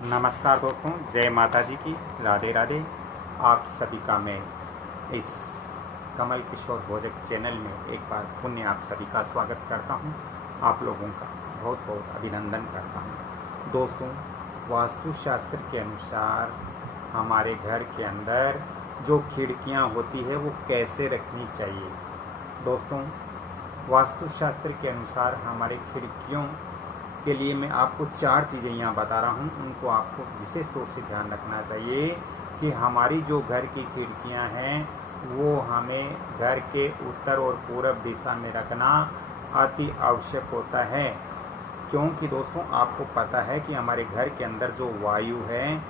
नमस्कार दोस्तों, जय माता जी की, राधे राधे। आप सभी का मैं इस कमल किशोर भोजक चैनल में एक बार पुण्य आप सभी का स्वागत करता हूं। आप लोगों का बहुत बहुत अभिनंदन करता हूं। दोस्तों, वास्तुशास्त्र के अनुसार हमारे घर के अंदर जो खिड़कियां होती है वो कैसे रखनी चाहिए। दोस्तों, वास्तुशास्त्र के अनुसार हमारे खिड़कियों के लिए मैं आपको 4 चीज़ें यहाँ बता रहा हूँ। उनको आपको विशेष तौर से ध्यान रखना चाहिए कि हमारी जो घर की खिड़कियाँ हैं वो हमें घर के उत्तर और पूर्व दिशा में रखना अति आवश्यक होता है। क्योंकि दोस्तों, आपको पता है कि हमारे घर के अंदर जो वायु है,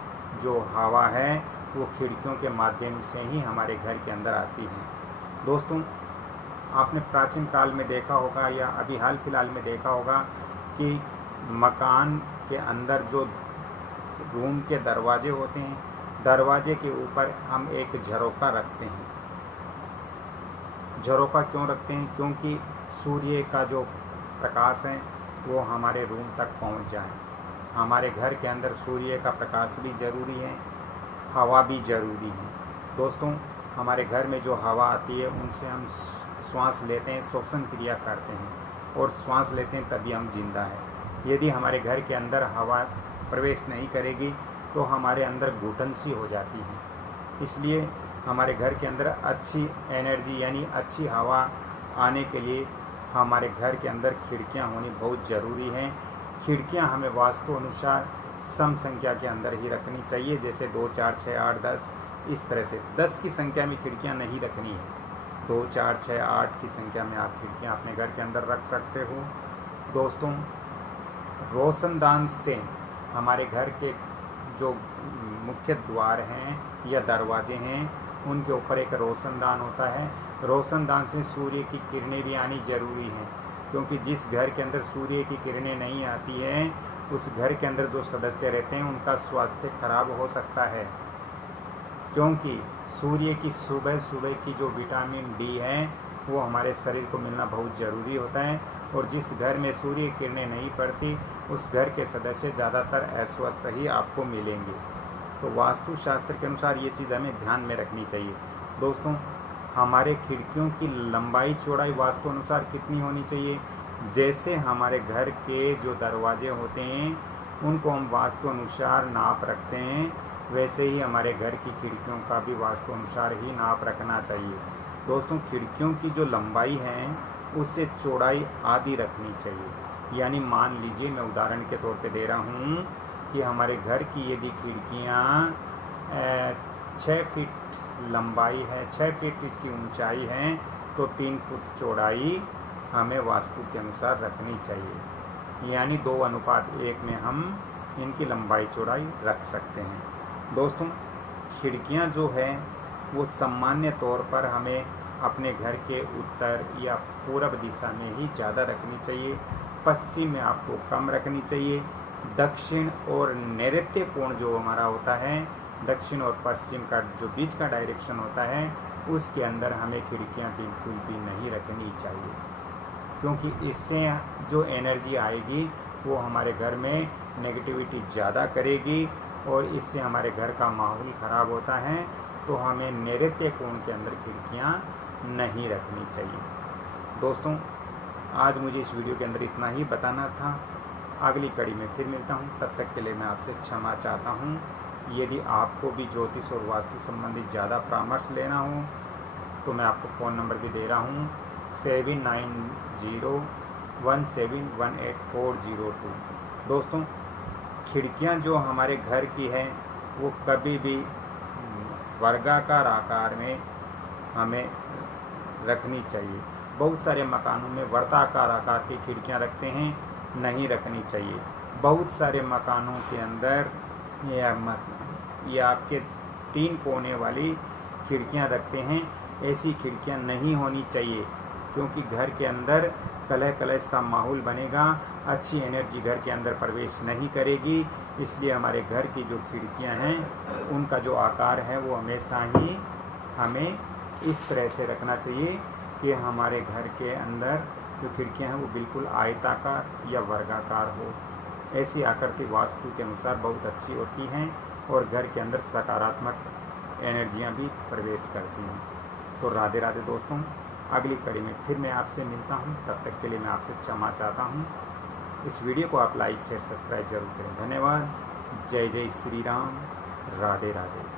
जो हवा है, वो खिड़कियों के माध्यम से ही हमारे घर के अंदर आती है। दोस्तों, आपने प्राचीन काल में देखा होगा या अभी हाल फिलहाल में देखा होगा कि मकान के अंदर जो रूम के दरवाजे होते हैं, दरवाजे के ऊपर हम एक झरोका रखते हैं। झरोका क्यों रखते हैं? क्योंकि सूर्य का जो प्रकाश है वो हमारे रूम तक पहुंच जाए। हमारे घर के अंदर सूर्य का प्रकाश भी ज़रूरी है, हवा भी ज़रूरी है। दोस्तों, हमारे घर में जो हवा आती है उनसे हम श्वास लेते हैं, श्वसन क्रिया करते हैं और श्वास लेते हैं तभी हम जिंदा हैं। यदि हमारे घर के अंदर हवा प्रवेश नहीं करेगी तो हमारे अंदर घुटन सी हो जाती है। इसलिए हमारे घर के अंदर अच्छी एनर्जी यानी अच्छी हवा आने के लिए हमारे घर के अंदर खिड़कियां होनी बहुत ज़रूरी हैं। खिड़कियां हमें वास्तु अनुसार सम संख्या के अंदर ही रखनी चाहिए, जैसे 2, 4, 6, 8, 10 इस तरह से। 10 की संख्या में खिड़कियां नहीं रखनी है। 2, 4, 6, 8 की संख्या में आप खिड़कियां अपने घर के अंदर रख सकते हो। दोस्तों, रोशनदान से हमारे घर के जो मुख्य द्वार हैं या दरवाजे हैं उनके ऊपर एक रोशनदान होता है। रोशनदान से सूर्य की किरणें भी आनी जरूरी हैं, क्योंकि जिस घर के अंदर सूर्य की किरणें नहीं आती हैं उस घर के अंदर जो सदस्य रहते हैं उनका स्वास्थ्य खराब हो सकता है। क्योंकि सूर्य की सुबह सुबह की जो विटामिन डी है वो हमारे शरीर को मिलना बहुत ज़रूरी होता है, और जिस घर में सूर्य किरणें नहीं पड़ती उस घर के सदस्य ज़्यादातर अस्वस्थ ही आपको मिलेंगे। तो वास्तुशास्त्र के अनुसार ये चीज़ हमें ध्यान में रखनी चाहिए। दोस्तों, हमारे खिड़कियों की लंबाई चौड़ाई वास्तु अनुसार कितनी होनी चाहिए? जैसे हमारे घर के जो दरवाजे होते हैं उनको हम वास्तु अनुसार नाप रखते हैं, वैसे ही हमारे घर की खिड़कियों का भी वास्तु अनुसार ही नाप रखना चाहिए। दोस्तों, खिड़कियों की जो लंबाई है उससे चौड़ाई आधी रखनी चाहिए। यानी मान लीजिए, मैं उदाहरण के तौर पे दे रहा हूँ कि हमारे घर की यदि खिड़कियाँ 6 फीट लंबाई है, 6 फीट इसकी ऊंचाई है, तो 3 फुट चौड़ाई हमें वास्तु के अनुसार रखनी चाहिए। यानी 2:1 में हम इनकी लंबाई चौड़ाई रख सकते हैं। दोस्तों, खिड़कियाँ जो है वो सामान्य तौर पर हमें अपने घर के उत्तर या पूर्व दिशा में ही ज़्यादा रखनी चाहिए। पश्चिम में आपको कम रखनी चाहिए। दक्षिण और नैऋत्य कोण जो हमारा होता है, दक्षिण और पश्चिम का जो बीच का डायरेक्शन होता है उसके अंदर हमें खिड़कियाँ बिल्कुल भी नहीं रखनी चाहिए, क्योंकि इससे जो एनर्जी आएगी वो हमारे घर में नेगेटिविटी ज़्यादा करेगी और इससे हमारे घर का माहौल ख़राब होता है। तो हमें नैऋत्य कोण के अंदर खिड़कियाँ नहीं रखनी चाहिए। दोस्तों, आज मुझे इस वीडियो के अंदर इतना ही बताना था। अगली कड़ी में फिर मिलता हूँ, तब तक के लिए मैं आपसे क्षमा चाहता हूँ। यदि आपको भी ज्योतिष और वास्तु संबंधित ज़्यादा परामर्श लेना हो तो मैं आपको फ़ोन नंबर भी दे रहा हूँ 7901718402। दोस्तों, खिड़कियाँ जो हमारे घर की है वो कभी भी वर्गाकार आकार में हमें रखनी चाहिए। बहुत सारे मकानों में वर्ताकार आकार की खिड़कियां रखते हैं, नहीं रखनी चाहिए। बहुत सारे मकानों के अंदर ये आपके 3 कोने वाली खिड़कियां रखते हैं। ऐसी खिड़कियां नहीं होनी चाहिए, क्योंकि घर के अंदर कलह कलेश का माहौल बनेगा, अच्छी एनर्जी घर के अंदर प्रवेश नहीं करेगी। इसलिए हमारे घर की जो खिड़कियां हैं उनका जो आकार है वो हमेशा ही हमें इस तरह से रखना चाहिए कि हमारे घर के अंदर जो खिड़कियां हैं वो बिल्कुल आयताकार या वर्गाकार हो। ऐसी आकृति वास्तु के अनुसार बहुत अच्छी होती हैं और घर के अंदर सकारात्मक एनर्जियां भी प्रवेश करती हैं। तो राधे राधे दोस्तों, अगली कड़ी में फिर मैं आपसे मिलता हूं। तब तक के लिए मैं आपसे क्षमा चाहता हूं। इस वीडियो को आप लाइक शेयर सब्सक्राइब जरूर करें। धन्यवाद। जय जय श्री राम। राधे राधे।